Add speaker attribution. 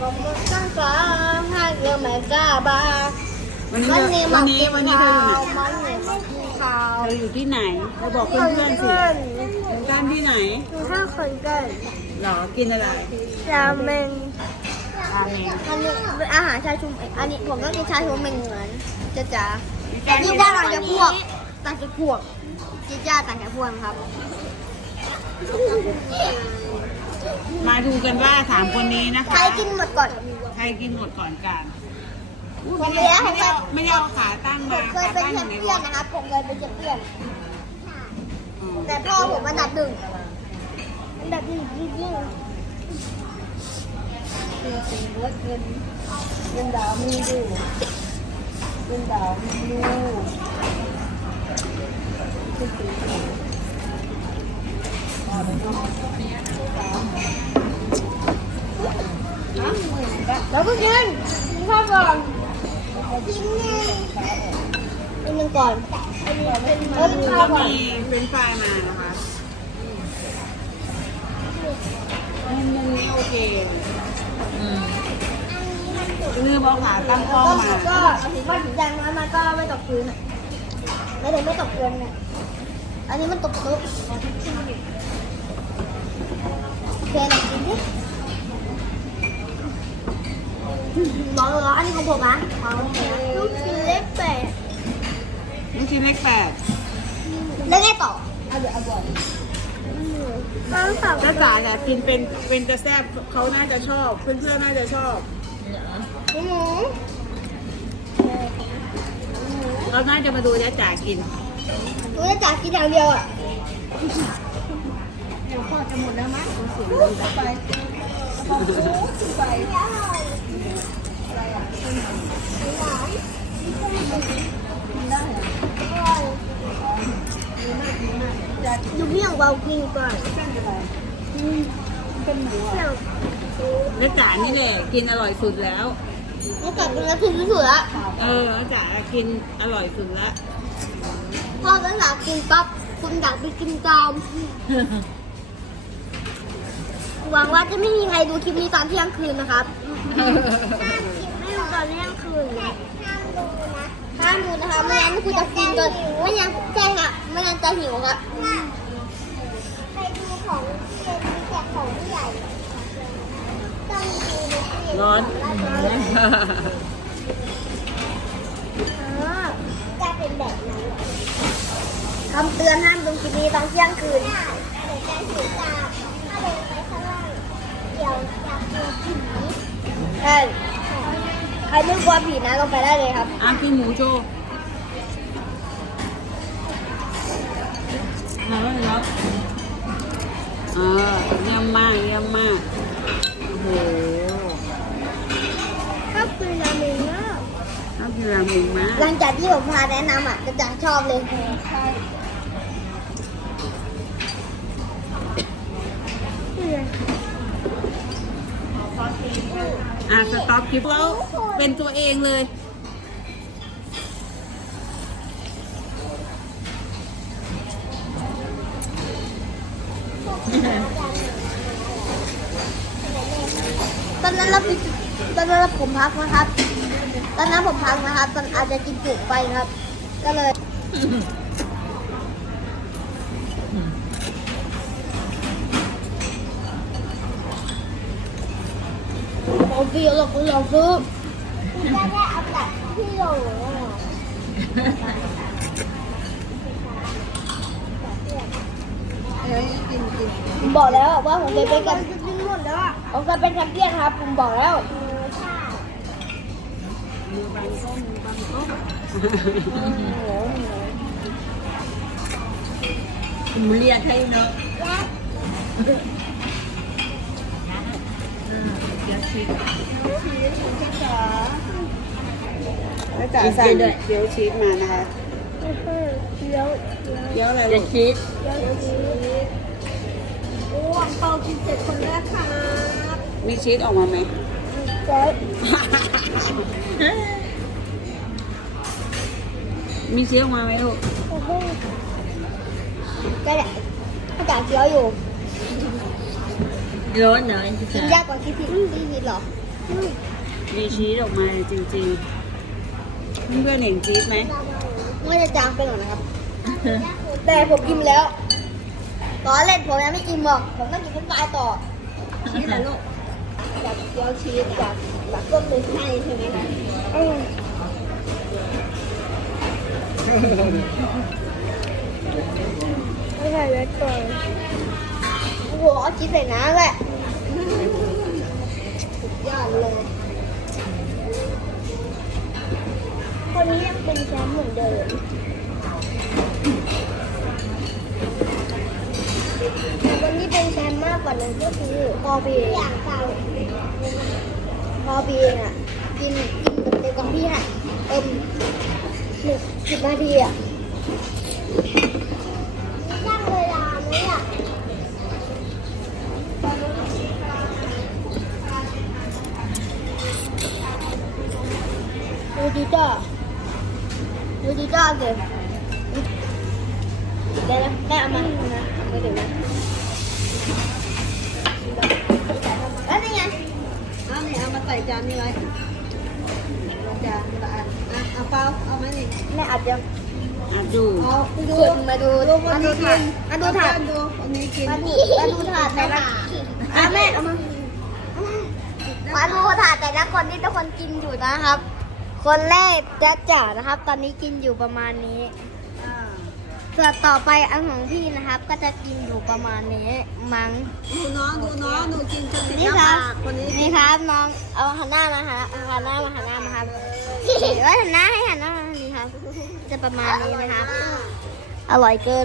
Speaker 1: ผมต้องฟ้าให้เรือไม่กล้าบา
Speaker 2: วันนี้วันนี้วันนี้เธออยู่ไหน
Speaker 1: วมันนี่มากินข้าว
Speaker 2: เธออยู่ที่ไหนเธอบอกเพื่อนๆสิเป็นการที่ไหน
Speaker 1: อยู่ห้าคนกัน
Speaker 2: หรอกินอะไร
Speaker 1: ราเมง
Speaker 2: ราเมง
Speaker 1: อันนี้เป็นอาหารชาชูเมอันนี้ผมก็กินชาชูเมงเหมือนจะจ๋าแต่ที่ด้านหลังจะพวกต่างจากพวกจีจ้าต่างจากพวกครับ
Speaker 2: มาดูกันว่าสามคนนี้นะคะ
Speaker 1: ใครกินหมดก่อน
Speaker 2: ใครกินหมดก่อนกัน
Speaker 1: ผม
Speaker 2: ไม่
Speaker 1: ไม่
Speaker 2: ได้
Speaker 1: ได้
Speaker 2: ไม่ได้ไม่ได้เอาขาตั้ง
Speaker 1: ผม
Speaker 2: มา
Speaker 1: เค
Speaker 2: ขาย
Speaker 1: เป็น
Speaker 2: ตั้งอ
Speaker 1: แช
Speaker 2: ยู่
Speaker 1: ม
Speaker 2: ใน
Speaker 1: เปี้ย
Speaker 2: ร
Speaker 1: น
Speaker 2: ถ
Speaker 1: นะครับ ผมเคยเป็นแชมเปี้ยน
Speaker 2: อืม
Speaker 1: แต่พ่อผมอันดับหนึ่งอันดับหนึ่งจริง
Speaker 3: เป็นดาวมีดูเป็นดาวมีดู
Speaker 1: ๆ แล้วก็กินกินข้าวก่อนกินหนึ่งกินหนึ่งก่อนอันนี้เป็นข้าวก่อน
Speaker 2: มีเฟรนช์ฟรายมานะคะมุมมุมนี้โอเคเนื้อบอกขาตั้งกล้องมา
Speaker 1: ก็ถึงว่าถึงแดงแล้วมันก็ไม่ตกพื้นไม่ได้ไม่ตกพื้นเนี่ยอันนี้มันตกพื้น คยหนักกินดิบอกเลยว่าอันนี้ของผมนะของผมนะลูกชิ้นเล็กแปด
Speaker 2: ลูกชิ้นเล็กแปด
Speaker 1: แล้วไงต่อ
Speaker 3: เอาเดี๋ยวเอาบ่อย
Speaker 1: น้องสาว
Speaker 2: จ้าจ๋าแต่กินเป็นเป็นจะแซ่บเขาน่าจะชอบเพื่อนๆน่าจะชอบ
Speaker 1: หนู
Speaker 2: เราน่าจะมาดูจ้าจ๋ากิน
Speaker 1: หนูจะจับกินอย่างเดียวอะ
Speaker 3: เดี๋ยวพ่อจะหมดแล้วมั้ง เสียงลงไปพ่อสูงไป
Speaker 1: ดูเมี่ยงเบากินก่อน
Speaker 3: เป็นหมู
Speaker 1: เมี่ยง
Speaker 2: จ้าจ๋านี่แหละกินอร่อยสุดแล้ว
Speaker 1: นี่กัดเป็นกระถิ่นที่สุดละ
Speaker 2: เออจ้าจ๋ากินอร่อยสุดละ
Speaker 1: พ่อตั้งแต่กินปั๊บคุณอยากไปกินตาม หวังว่าจะไม่มีใครดูคลิปนี้ตอนเที่ยงคืนนะครับ ไม่ดูตอนเที่ยงคืนนะห้ามดูนะคะไม่งั้นคุณจะกินจนไม่งั้นใช่ค่ะไม่งั้นจะหิวครับใครดูของเป็นแจกของผู้ใหญ่ต้องดูใน
Speaker 2: ร้อน
Speaker 1: จะเป็นแบบนั้นคำเตือนห้ามดูคลิปนี้ตอนเที่ยงคืนเดี๋ยวจะหิวตา ช่ใครไม่กลัวผีนะลงไปได้เลยครับ
Speaker 2: อะกินหมูโชว์เอาแล้วแล้วเออเยี่ยมมากเยี่ยมมาก โอ้โห
Speaker 1: ชอบกินราเมงมาก
Speaker 2: ชอบกินราเมงมาก
Speaker 1: หลังจากที่ผมพาแนะนำอะจะจังชอบเลย
Speaker 3: ใช่
Speaker 2: อ่ะสต็อปคลิปแล้วเป็นตัวเองเลย
Speaker 1: ตอนนั้นเราไปตอนนั้นเราผมพักนะครับ ตอนนั้นผมพักนะครับ ตอนอาจจะกินจุไปครับ ก็เลย โอ้พี่เราคุณลองซื้อคุณได้เอาแบบที่เราผมบอกแล้วว่าผมเคยเป็นกับกินผมเคยเป็นแชมเปี้ยนครับ ผมบอกแล้ว
Speaker 3: หมูเรียกให้เนาะ
Speaker 2: แล้วจ๋าสั่งเกี๊ยวชีสมานะคะ
Speaker 1: เดี๋ยว
Speaker 2: เกี๊ยวอะไร
Speaker 3: จะ
Speaker 2: ลูก
Speaker 3: คิด
Speaker 1: เดี๋ยวโอ้อังเปากินเสร็จคนแรกครับ
Speaker 2: มีชีสออกมาไหม
Speaker 1: เจ๊
Speaker 2: มีชีสออกมาไหมลูก
Speaker 1: โอ้โหก็แหละถ้าจากเคี้ยวอยู่
Speaker 3: ร้อนหน่อย
Speaker 1: กินยากกว่าที่พี่ที่คิดหรอ
Speaker 2: มีชีสออกมาจริงๆเพื่อนๆเห็นชีสไหม
Speaker 1: มันจะจางไปหน่อยนะครับ แต่ผมกินแล้วตอนเล่นผมยังไม่กินหรอก ผมต้องกินเป็นปลายต่อ
Speaker 3: ชีสเหรอลูก
Speaker 1: อยากเคี้ยวชีสอยากอยากต้มเลยให้ใช่ไหมคะอืมไม่ใช่เล็กก่อนโอ้โหเอาชีสใส่น้ำแหละสุด ยอดเลย คนนี้ยังเป็นแชมป์เหมือนเดิมแต่คนที่เป็นแชมป์มากกว่านั้นก็คือพอบีอย่างเก่าพอบีน่ะกินกินกับเด็กของพี่ฮะเอิ่มหนึ่งสิบนาทีอะ ดูดีจ้าดูดีจ้าเลยได้แล้วได้เอามานะไม่ถึงนะแล้วนี่ไง
Speaker 3: เอานี่เอามาใส่จานนี่ไว้จานนี่ละอันอะเอาเปล่าเอาไหมนี่
Speaker 1: แม่อาจจะ
Speaker 2: อะดู
Speaker 3: เอาดู
Speaker 1: ขึ้นมาดู
Speaker 3: ดูค
Speaker 1: มานดู
Speaker 3: นี้
Speaker 1: ถา
Speaker 3: กิ
Speaker 1: ด
Speaker 3: น
Speaker 1: มาดูถาด
Speaker 3: ดูคนนี้กิน
Speaker 1: มาดูมาดูถาดแต่ละอะแม่เอามามาดูถาดแต่ละคนที่ทุกคนกินอยู่นะครับ คนแรกจะจ๋านะครับ ตอนนี้กินอยู่ประมาณนี้
Speaker 3: อ่า
Speaker 1: ส่วนต่อไปอันของพี่นะครับ ก็จะกินอยู่ประมาณนี้มั้ง
Speaker 3: ดูน้องดูน้องดูกินจนติด
Speaker 1: นี่
Speaker 3: หน้า
Speaker 1: ครั
Speaker 3: ปา
Speaker 1: บ
Speaker 3: กคนนี้กิ
Speaker 1: นี่
Speaker 3: น
Speaker 1: ครับน้องเอาหันหน้ามาฮะเอาหันหน้ามาหันหน้ามาครับเฮ้ยหันหน้าให้หันหน้ามานี่ครับ จะประมาณนี้นะครับ อร่อยเกิน